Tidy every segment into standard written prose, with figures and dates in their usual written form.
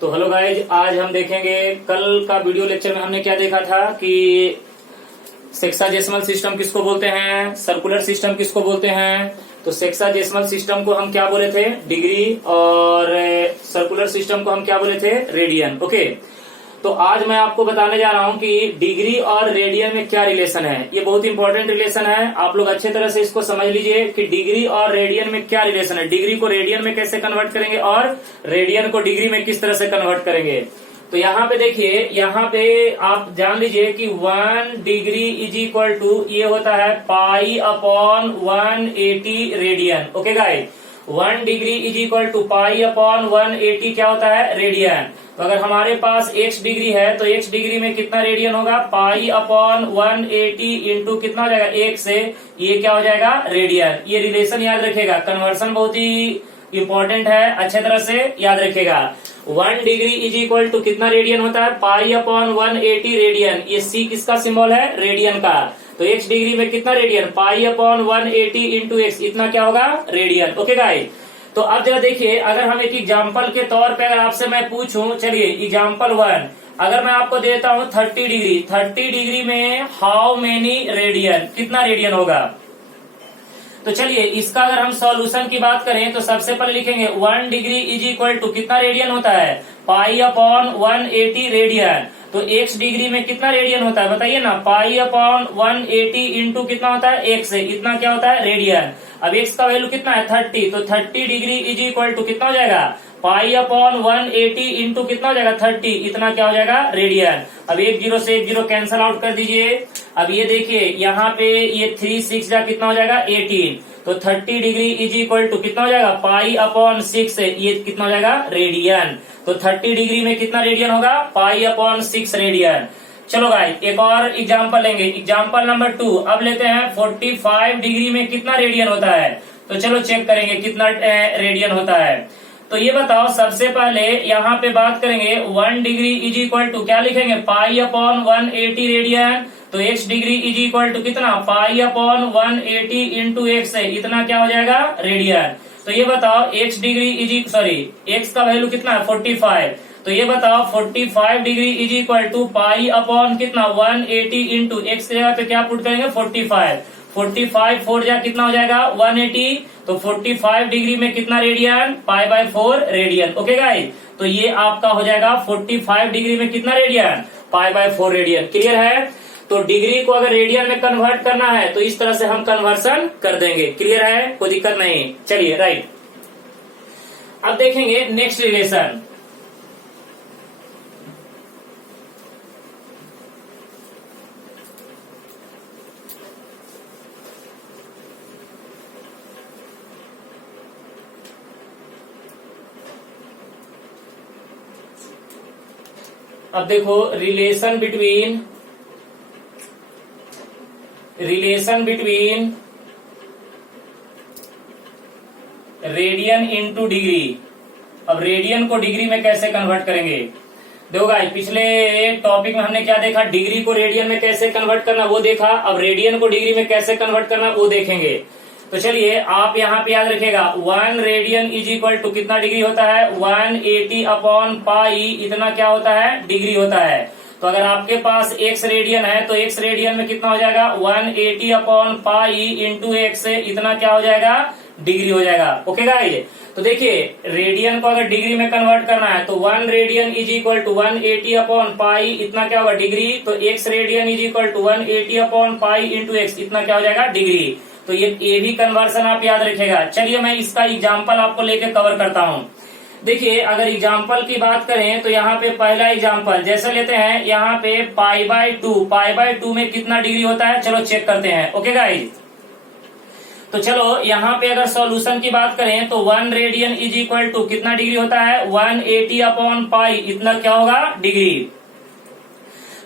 तो hello guys, आज हम देखेंगे कल का वीडियो लेक्चर में हमने क्या देखा था कि सेक्साजेसिमल सिस्टम किसको बोलते हैं, सर्कुलर सिस्टम किसको बोलते हैं। तो सेक्साजेसिमल सिस्टम को हम क्या बोले थे, डिग्री, और सर्कुलर सिस्टम को हम क्या बोले थे, रेडियन। ओके, तो आज मैं आपको बताने जा रहा हूं कि डिग्री और रेडियन में क्या रिलेशन है। ये बहुत इंपॉर्टेंट रिलेशन है, आप लोग अच्छे तरह से इसको समझ लीजिए कि डिग्री और रेडियन में क्या रिलेशन है, डिग्री को रेडियन में कैसे कन्वर्ट करेंगे और रेडियन को डिग्री में किस तरह से कन्वर्ट करेंगे। तो यहाँ पे देखिए, यहाँ पे आप जान लीजिए कि 1 डिग्री इज इक्वल टू ये होता है pi upon 180 radian. Okay guys, 1 degree is equal to pi upon 180 क्या होता है, रेडियन। तो अगर हमारे पास x डिग्री है तो x डिग्री में कितना रेडियन होगा, पाई अपॉन 180 इंटू कितना हो जाएगा, 1 से ये क्या हो जाएगा, रेडियन। ये रिलेशन याद रखेगा, कन्वर्सन बहुत ही इंपॉर्टेंट है, अच्छे तरह से याद रखेगा। 1 डिग्री इज इक्वल टू कितना रेडियन होता है, पाई अपॉन 180 रेडियन। ये c किसका सिंबल है, रेडियन का। तो x डिग्री में कितना रेडियन, पाई अपॉन 180 इंटू x, इतना क्या होगा, रेडियन। ओके गाइस, तो अब जरा देखिए, अगर हम एक एग्जाम्पल के तौर पे अगर आपसे मैं पूछूं, चलिए एग्जाम्पल 1, अगर मैं आपको देता हूं 30 डिग्री, 30 डिग्री में हाउ मेनी रेडियन, कितना रेडियन होगा। तो चलिए इसका अगर हम सॉल्यूशन की बात करें तो सबसे पहले लिखेंगे 1 डिग्री इज इक्वल टू कितना रेडियन होता है, पाई अपॉन 180 रेडियन। तो x डिग्री में कितना रेडियन होता है बताइए ना, पाई अपॉन 180 इंटू कितना होता है, 1 से, इतना क्या होता है, रेडियन। अब x का वैल्यू कितना है, 30, तो 30 डिग्री इज इक्वल टू कितना हो जाएगा, पाई अपॉन 180 इंटू कितना हो जाएगा, 30, इतना क्या हो जाएगा, रेडियन। अब 1 0 से 1 0 कैंसल आउट कर दीजिए। अब ये देखिए यहाँ पे ये 3 6 जा कितना हो जाएगा, 18। तो 30 डिग्री इज इक्वल टू कितना हो जाएगा, पाई अपॉन 6 से ये कितना हो जाएगा, रेडियन। तो 30 डिग्री में कितना रेडियन होगा, पाई अपॉन 6 रेडियन। चलो गाइस, एक और एग्जांपल लेंगे, एग्जांपल नंबर 2। अब लेते हैं 45 डिग्री में कितना रेडियन होता है। तो चलो चेक करेंगे कितना रेडियन होता है। तो ये बताओ, सबसे पहले यहाँ पे बात करेंगे 1 डिग्री इज इक्वल टू क्या लिखेंगे, पाई अपॉन 180 रेडियन। तो x degree is equal to कितना, पाई अपॉन 180 इंटू x है, इतना क्या हो जाएगा, रेडियन। तो ये बताओ x डिग्री इज x का वैल्यू कितना है, 45। तो ये बताओ 45 degree is equal to pi upon कितना, 180 इंटू x की जगह पे क्या पुट करेंगे, 45। 45 4 जा कितना हो जाएगा, 180। तो 45 डिग्री में कितना radian, pi by 4 radian. Okay guys, तो ये आपका हो जाएगा 45 डिग्री में कितना radian, pi by 4 radian. Clear है। तो डिग्री को अगर रेडियन में कन्वर्ट करना है तो इस तरह से हम कन्वर्सन कर देंगे। क्लियर है, कोई दिक्कत नहीं। चलिए राइट, अब देखेंगे नेक्स्ट रिलेशन। अब देखो, relation between radian into degree. अब रेडियन को डिग्री में कैसे कन्वर्ट करेंगे। देखो गाइस, पिछले टॉपिक में हमने क्या देखा, डिग्री को रेडियन में कैसे कन्वर्ट करना वो देखा। अब रेडियन को डिग्री में कैसे कन्वर्ट करना वो देखेंगे। तो चलिए आप यहाँ पे याद रखिएगा, 1 रेडियन इज इक्वल टू कितना डिग्री होता है, 180 अपॉन पाई, इतना क्या होता है, डिग्री होता है। तो अगर आपके पास x रेडियन है तो x रेडियन में कितना हो जाएगा, 180 अपॉन पाई इंटू x से इतना क्या हो जाएगा, डिग्री हो जाएगा। ओके गाइस, तो देखिए रेडियन को अगर डिग्री में कन्वर्ट करना है तो 1 radian is equal to 180 upon pi, इतना क्या होगा, डिग्री। तो x radian is equal to 180 upon pi into x, इतना क्या हो जाएगा, डिग्री। तो ये भी कन्वर्सन आप याद रखेगा। चलिए मैं इसका एग्जाम्पल आपको लेके कवर करता हूँ। देखिए अगर एग्जाम्पल की बात करें तो यहाँ पे पहला एग्जाम्पल जैसे लेते हैं, यहाँ पे पाई बाय 2 में कितना डिग्री होता है, चलो चेक करते हैं। ओके गाइज, तो चलो यहाँ पे अगर सॉल्यूशन की बात करें तो 1 रेडियन इज इक्वल टू कितना डिग्री होता है, 180 अपॉन पाई, इतना क्या होगा, डिग्री।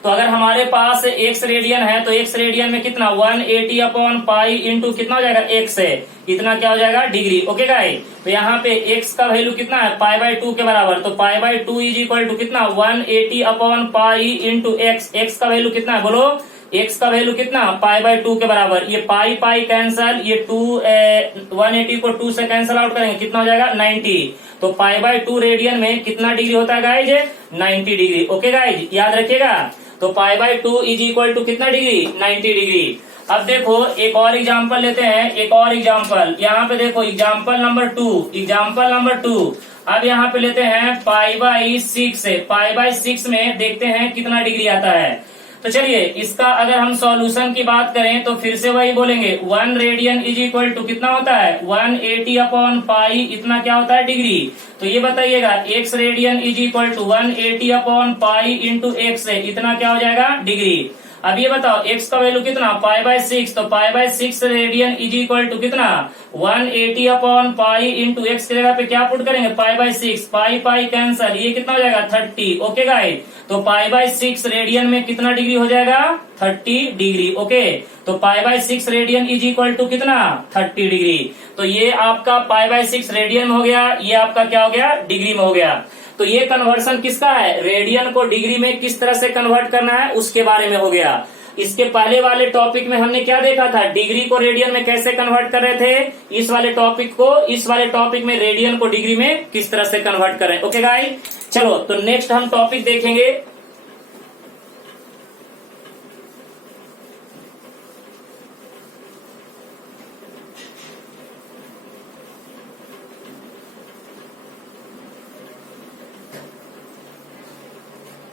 तो अगर हमारे पास x रेडियन है तो x रेडियन में कितना, 180 अपॉन पाई इंटू कितना हो जाएगा, x है, इतना क्या हो जाएगा, डिग्री। ओके गाइस, तो यहाँ पे x का वैल्यू कितना है, पाई बाय 2 के बराबर। तो pi by 2 is equal to कितना, 180 अपॉन पाई इंटू x का वैल्यू कितना है, बोलो। x का वैल्यू कितना, पाई बाय 2 के बराबर। ये पाई पाई कैंसल, ये 180 को 2 से कैंसल आउट करेंगे, कितना हो जाएगा, 90। तो π/2 रेडियन में कितना डिग्री होता है गाइज? 90 डिग्री। ओके गाइज, याद रखिएगा। तो π/2 इज इक्वल टू कितना डिग्री? 90 डिग्री। अब देखो एक और एग्जांपल लेते हैं, एक और एग्जांपल। यहाँ पे देखो एग्जांपल नंबर 2। अब यहाँ पे लेते हैं π/6 से। π/6 में देखते हैं कितना डिग्री आता है। तो चलिए इसका अगर हम सॉल्यूशन की बात करें तो फिर से वही बोलेंगे, 1 रेडियन इज इक्वल टू कितना होता है? 180/π, इतना क्या होता है? डिग्री। तो ये बताइएगा x radian is equal to 180/π into x है, इतना क्या हो जाएगा? डिग्री। अब ये बताओ x का वैल्यू कितना? π/6। तो π/6 रेडियन इज इक्वल टू कितना? 180/π इंटू x की जगह पे क्या पुट करेंगे? π/6। पाई कैंसल, ये कितना हो जाएगा? 30। ओके गाइस, तो π/6 रेडियन में कितना डिग्री हो जाएगा? 30 डिग्री। ओके, तो π/6 रेडियन इज इक्वल टू कितना? 30 डिग्री। तो ये आपका π/6 रेडियन में हो गया, ये आपका क्या हो गया? डिग्री में हो गया। तो ये कन्वर्सन किसका है? रेडियन को डिग्री में किस तरह से कन्वर्ट करना है उसके बारे में हो गया। इसके पहले वाले टॉपिक में हमने क्या देखा था? डिग्री को रेडियन में कैसे कन्वर्ट कर रहे थे। इस वाले टॉपिक में रेडियन को डिग्री में किस तरह से कन्वर्ट करें। ओके गाइस, चलो तो नेक्स्ट हम टॉपिक देखेंगे।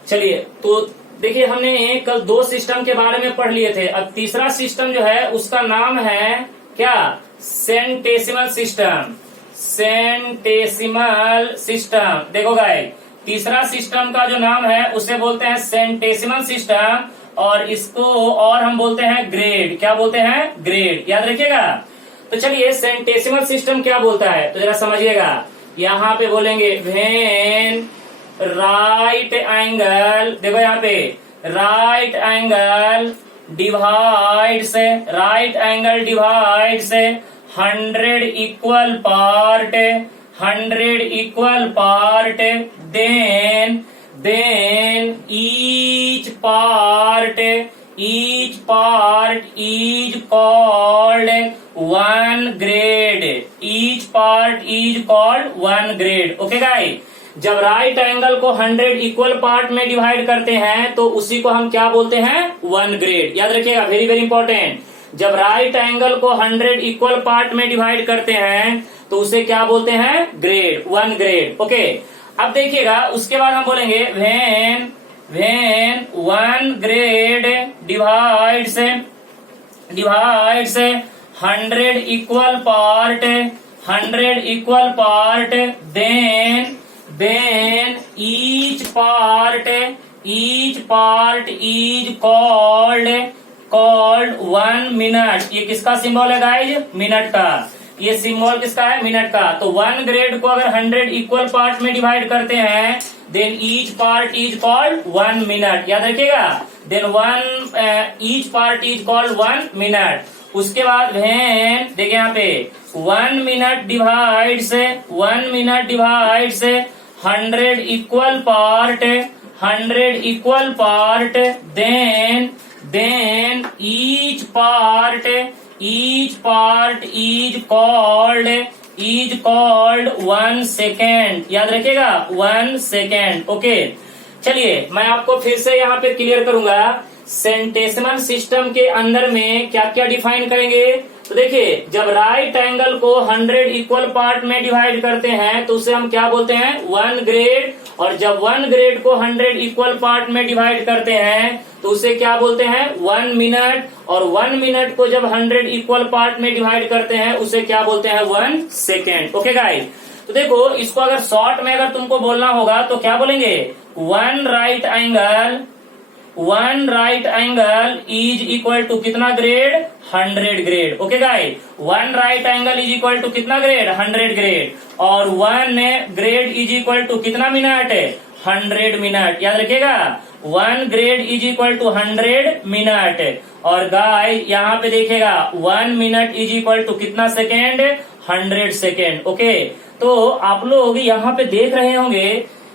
चलिए तो देखिए, हमने कल 2 सिस्टम के बारे में पढ़ लिए थे। अब तीसरा सिस्टम जो है उसका नाम है क्या? Centesimal system. Centesimal system. देखो गाइस, तीसरा सिस्टम का जो नाम है उसे बोलते हैं सेंटेसिमल सिस्टम, और इसको और हम बोलते हैं ग्रेड। क्या बोलते हैं? ग्रेड। याद रखिएगा। तो चलिए सेंटेसिमल सिस्टम क्या बोलता है तो जरा समझिएगा। यहाँ पे बोलेंगे व्हेन राइट एंगल, देखो यहाँ पे right angle divides 100 equal part, then each part is called one grade. Each part is called one grade. Okay guys, जब राइट एंगल को 100 इक्वल पार्ट में डिवाइड करते हैं तो उसी को हम क्या बोलते हैं? 1 ग्रेड। याद रखिएगा, वेरी वेरी इंपॉर्टेंट। जब राइट एंगल को 100 इक्वल पार्ट में डिवाइड करते हैं तो उसे क्या बोलते हैं? Grade, 1 grade. ओके, अब देखिएगा उसके बाद हम बोलेंगे when 1 grade divides 100 equal part, then each part is called 1 minute. ये किसका सिंबल है गाइज? मिनट का। ये सिंबल किसका है? मिनट का। तो 1 ग्रेड को अगर 100 इक्वल पार्ट में डिवाइड करते हैं then each part is called 1 minute. याद रखिएगा, then each part is called 1 minute. उसके बाद व्हेन देखिए यहाँ पे 1 minute divides 100 equal part, then each part is called 1 second. याद रखिएगा, 1 सेकेंड। ओके, चलिए मैं आपको फिर से यहाँ पे क्लियर करूंगा। सेंटेसिमल सिस्टम के अंदर में क्या क्या डिफाइन करेंगे। तो देखिए, जब राइट एंगल को 100 इक्वल पार्ट में डिवाइड करते हैं तो उसे हम क्या बोलते हैं? 1 ग्रेड। और जब 1 ग्रेड को 100 इक्वल पार्ट में डिवाइड करते हैं तो उसे क्या बोलते हैं? 1 मिनट। और 1 मिनट को जब 100 इक्वल पार्ट में डिवाइड करते हैं उसे क्या बोलते हैं? 1 सेकेंड। ओके गाइस, तो देखो इसको अगर शॉर्ट में अगर तुमको बोलना होगा तो क्या बोलेंगे? 1 right angle is equal to कितना grade? 100 grade. Okay guys, 1 right angle is equal to कितना ग्रेड? 100 ग्रेड। और 1 ग्रेड इज इक्वल टू कितना मिनट? 100 मिनट। याद रखिएगा, 1 grade is equal to 100 minute. और गाइस यहाँ पे देखिएगा 1 मिनट इज इक्वल टू कितना सेकेंड? 100 सेकेंड। ओके, तो आप लोग यहाँ पे देख रहे होंगे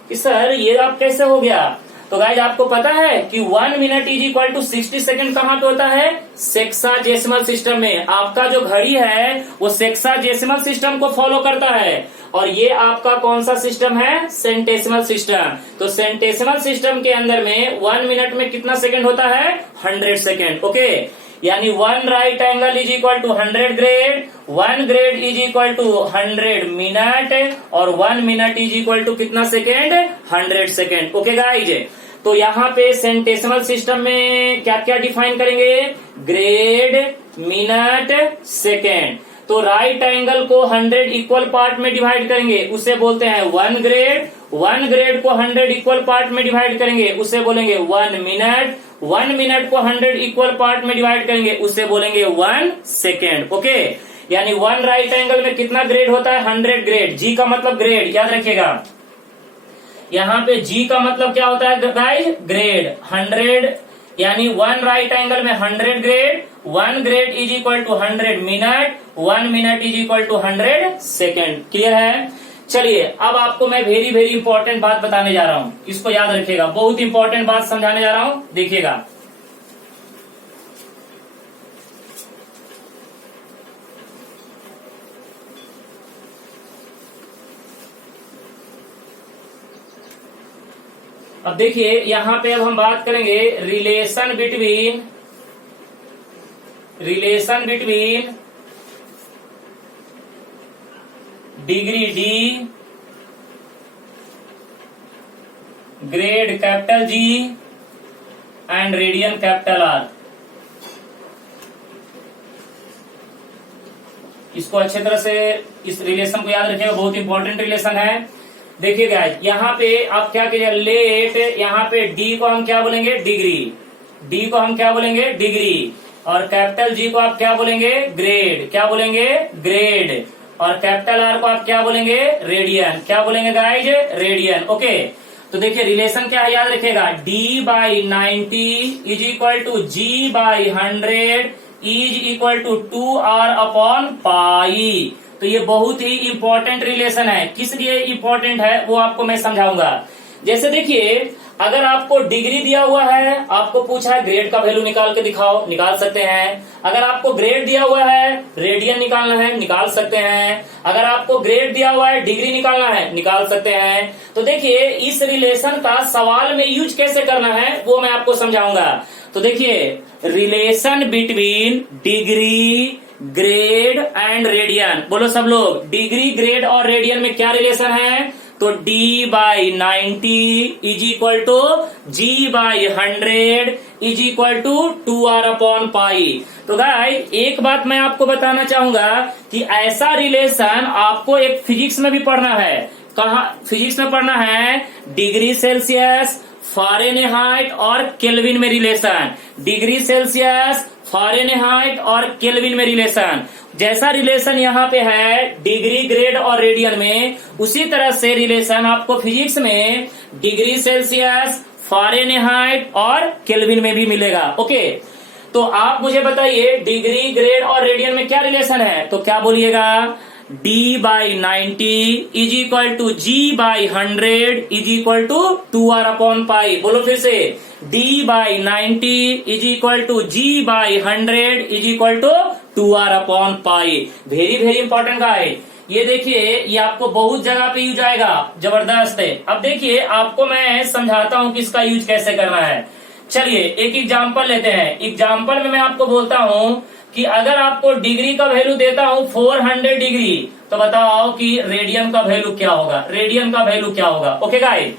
कि सर ये आप कैसे हो गया। तो तो गाइज आपको पता है कि 1 minute is equal to 60 second कहाँ पे होता है? सेक्साजेसिमल सिस्टम में। आपका जो घड़ी है वो सेक्साजेसिमल सिस्टम को फॉलो करता है, और ये आपका कौन सा सिस्टम है? Centesimal system. तो सेंटेसिमल सिस्टम के अंदर में 1 मिनट में कितना सेकेंड होता है? 100 सेकेंड। ओके, यानी 1 right angle is equal to 100 grade, 1 grade is equal to 100 minute, और 1 मिनट इज इक्वल टू कितना सेकेंड? 100 सेकेंड। ओके गाइज, तो यहाँ पे सेंटेसिमल सिस्टम में क्या क्या डिफाइन करेंगे? Grade, minute, second. तो राइट एंगल को 100 इक्वल पार्ट में डिवाइड करेंगे, उसे बोलते हैं 1 ग्रेड। 1 ग्रेड को 100 इक्वल पार्ट में डिवाइड करेंगे, उसे बोलेंगे 1 मिनट। 1 मिनट को 100 इक्वल पार्ट में डिवाइड करेंगे, उसे बोलेंगे 1 सेकेंड। ओके, यानी 1 राइट एंगल में कितना ग्रेड होता है? 100 ग्रेड। जी का मतलब ग्रेड, याद रखिएगा। यहाँ पे जी का मतलब क्या होता है गाइस? ग्रेड। 100 यानी 1 राइट एंगल में 100 grade, 1 grade is equal to 100 minute, 1 minute is equal to 100 second. Clear है? चलिए, अब आपको मैं वेरी वेरी इंपॉर्टेंट बात बताने जा रहा हूं, इसको याद रखिएगा। बहुत इंपॉर्टेंट बात समझाने जा रहा हूं, देखिएगा। अब देखिए, यहां पे अब हम बात करेंगे relation between degree D, grade capital G and radian capital R. इसको अच्छे तरह से इस रिलेशन को याद रखिएगा, बहुत इंपॉर्टेंट रिलेशन है। देखिए गाइस, यहाँ पे आप क्या कीजिए, लेट, यहाँ पे डी को हम क्या बोलेंगे? डिग्री। डी को हम क्या बोलेंगे? डिग्री। और कैपिटल जी को आप क्या बोलेंगे? ग्रेड। क्या बोलेंगे? ग्रेड। और कैपिटल आर को आप क्या बोलेंगे? रेडियन। क्या बोलेंगे गाइज? रेडियन। ओके, तो देखिए रिलेशन क्या है, याद रखिएगा। D by 90 is equal to G by 100 is equal to 2r upon pi. तो ये बहुत ही इंपॉर्टेंट रिलेशन है। किस लिए इंपॉर्टेंट है वो आपको मैं समझाऊंगा। जैसे देखिए, अगर आपको डिग्री दिया हुआ है, आपको पूछा है ग्रेड का वैल्यू निकाल के दिखाओ, निकाल सकते हैं। अगर आपको ग्रेड दिया हुआ है, रेडियन निकालना है, निकाल सकते हैं। अगर आपको ग्रेड दिया हुआ है, डिग्री निकालना है, निकाल सकते हैं। तो देखिए, इस रिलेशन का सवाल में यूज कैसे करना है वो मैं आपको समझाऊंगा। तो देखिए, relation between degree, grade and radian. बोलो सब लोग, डिग्री, ग्रेड और रेडियन में क्या रिलेशन है? तो d by 90 is equal to G by 100 is equal to 2r upon pi. तो गाइस, एक बात मैं आपको बताना चाहूंगा कि ऐसा रिलेशन आपको एक फिजिक्स में भी पढ़ना है। कहा फिजिक्स में पढ़ना है? डिग्री सेल्सियस, फ़ारेनहाइट और केल्विन में रिलेशन। डिग्री सेल्सियस, फ़ारेनहाइट और केल्विन में रिलेशन। जैसा रिलेशन यहाँ पे है डिग्री, ग्रेड और रेडियन में, उसी तरह से रिलेशन आपको फिजिक्स में डिग्री सेल्सियस, फ़ारेनहाइट और केल्विन में भी मिलेगा। ओके, तो आप मुझे बताइए डिग्री, ग्रेड और रेडियन में क्या रिलेशन है? तो क्या बोलिएगा? d by 90 is equal to G by 100 is equal to 2r upon pi. बोलो फिर से, d by 90 is equal to G by 100 is equal to 2r upon pi. Very very important का है ये। देखिए, ये आपको बहुत जगह पे यूज आएगा, जबरदस्त है। अब देखिए, आपको मैं समझाता हूँ कि इसका यूज कैसे करना है। चलिए एक एग्जाम्पल लेते हैं। एग्जाम्पल में मैं आपको बोलता हूँ कि अगर आपको डिग्री का वैल्यू देता हूँ 400 डिग्री, तो बताओ कि रेडियन का वैल्यू क्या होगा? रेडियन का वैल्यू क्या होगा? ओके गाइस,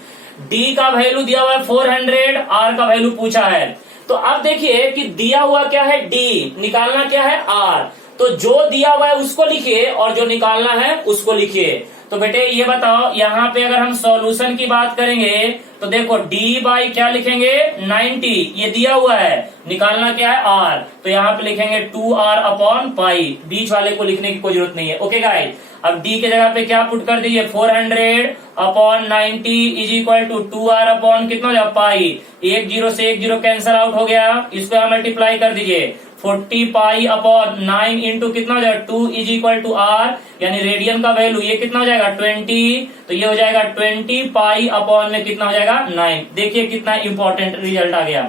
डी का वैल्यू दिया हुआ है 400, आर का वैल्यू पूछा है। तो अब देखिए कि दिया हुआ क्या है? डी, निकालना क्या है? आर। तो जो दिया हुआ है उसको लिखिए और जो निकालना है उसको लिखिए। तो बेटे ये बताओ, यहाँ पे अगर हम सॉल्यूशन की बात करेंगे तो देखो d बाई क्या लिखेंगे? 90, ये दिया हुआ है, निकालना क्या है? r। तो यहाँ पे लिखेंगे 2r अपॉन पाई, बीच वाले को लिखने की कोई जरूरत नहीं है। ओके गाइस, अब d के जगह पे क्या पुट कर दीजिए? 400 upon 90 is equal to 2r upon कितना हो जाए? पाई। 1 0 से 1 0 कैंसल आउट हो गया, इसको यहाँ मल्टीप्लाई कर दीजिए। 40 पाई अपॉन 9 इंटू कितना हो जाएगा 2 इज इक्वल टू आर, यानी रेडियन का वैल्यू ये कितना हो जाएगा 20, तो ये हो जाएगा 20 पाई अपॉन में कितना हो जाएगा 9। देखिए कितना इंपॉर्टेंट रिजल्ट आ गया।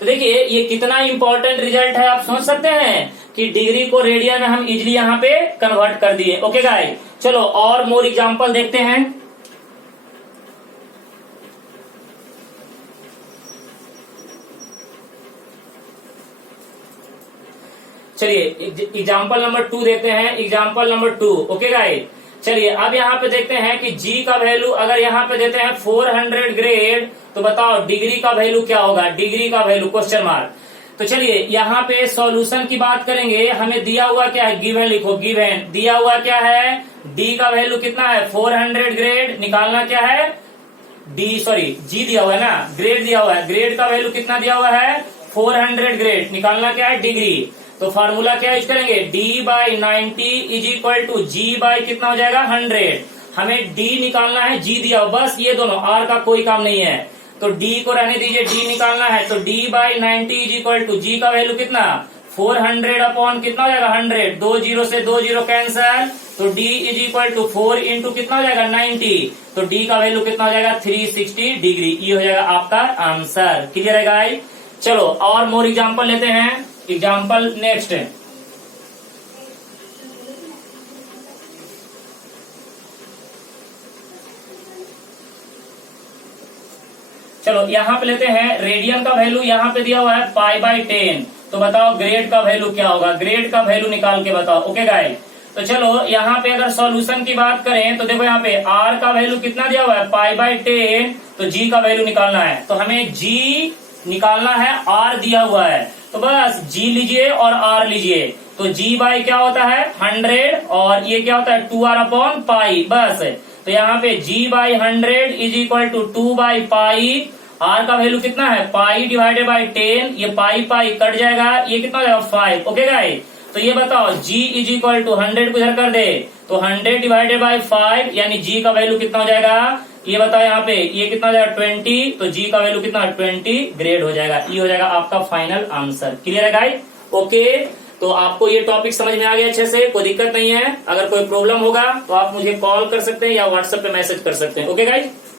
तो देखिए ये कितना इंपॉर्टेंट रिजल्ट है, आप सोच सकते हैं कि डिग्री को रेडियन में हम इजिली यहाँ पे कन्वर्ट कर दिए। ओके गाइस, चलो और मोर एग्जांपल देखते हैं। चलिए एग्जाम्पल नंबर 2 देखते हैं, एग्जाम्पल नंबर 2। ओके गाइस, चलिए अब यहाँ पे देखते हैं कि जी का वैल्यू अगर यहाँ पे देते हैं 400 ग्रेड, तो बताओ डिग्री का वैल्यू क्या होगा, डिग्री का वैल्यू क्वेश्चन मार्क। तो चलिए यहाँ पे सॉल्यूशन की बात करेंगे, हमें दिया हुआ क्या है, गिवन लिखो, गिवन दिया हुआ क्या है, डी का वैल्यू कितना है 400 ग्रेड, निकालना क्या है जी दिया हुआ है ना, ग्रेड दिया हुआ है, ग्रेड का वैल्यू कितना दिया हुआ है 400 ग्रेड, निकालना क्या है डिग्री। तो फार्मूला क्या यूज करेंगे, d by 90 is equal to G by कितना हो जाएगा 100। हमें d निकालना है, g दिया हो, बस ये दोनों, r का कोई काम नहीं है, तो d को रहने दीजिए, d निकालना है, तो d by 90 is equal to g का वैल्यू कितना 400 अपॉन कितना हो जाएगा 100, 2 जीरो से 2 जीरो कैंसल, तो d is equal to 4 into कितना हो जाएगा 90, तो d का वैल्यू कितना हो जाएगा 360 डिग्री। ये हो जाएगा आपका आंसर। क्लियर है गाइस? चलो और मोर एग्जाम्पल लेते हैं, एग्जाम्पल नेक्स्ट है। चलो यहाँ पे लेते हैं, रेडियन का वैल्यू यहाँ पे दिया हुआ है पाई बाई 10, तो बताओ ग्रेड का वैल्यू क्या होगा, ग्रेड का वैल्यू निकाल के बताओ। ओके गाइस, तो चलो यहाँ पे अगर सॉल्यूशन की बात करें तो देखो यहाँ पे r का वैल्यू कितना दिया हुआ है पाई बाई 10, तो g का वैल्यू निकालना है, तो हमें g निकालना है, r दिया हुआ है, तो बस g लीजिए और r लीजिए, तो g बाई क्या होता है 100 और ये क्या होता है 2r अपॉन पाई, बस। तो यहाँ पे g by 100 is equal to 2 by pi, r का वैल्यू कितना है पाई डिवाइडेड बाई 10, ये पाई पाई कट जाएगा, ये कितना हो जाएगा 5। ओके गाइस, तो ये बताओ g इज इक्वल टू 100 को इधर कर दे, तो 100 डिवाइडेड बाई 5, यानी g का वैल्यू कितना हो जाएगा, ये बताओ यहाँ पे ये कितना हो जाएगा 20, तो g का वैल्यू कितना 20 ग्रेड हो जाएगा। ये हो जाएगा आपका फाइनल आंसर। क्लियर है गाइस? ओके, तो आपको ये टॉपिक समझ में आ गया अच्छे से, कोई दिक्कत नहीं है। अगर कोई प्रॉब्लम होगा तो आप मुझे कॉल कर सकते हैं या व्हाट्सएप पे मैसेज कर सकते हैं। Okay guys?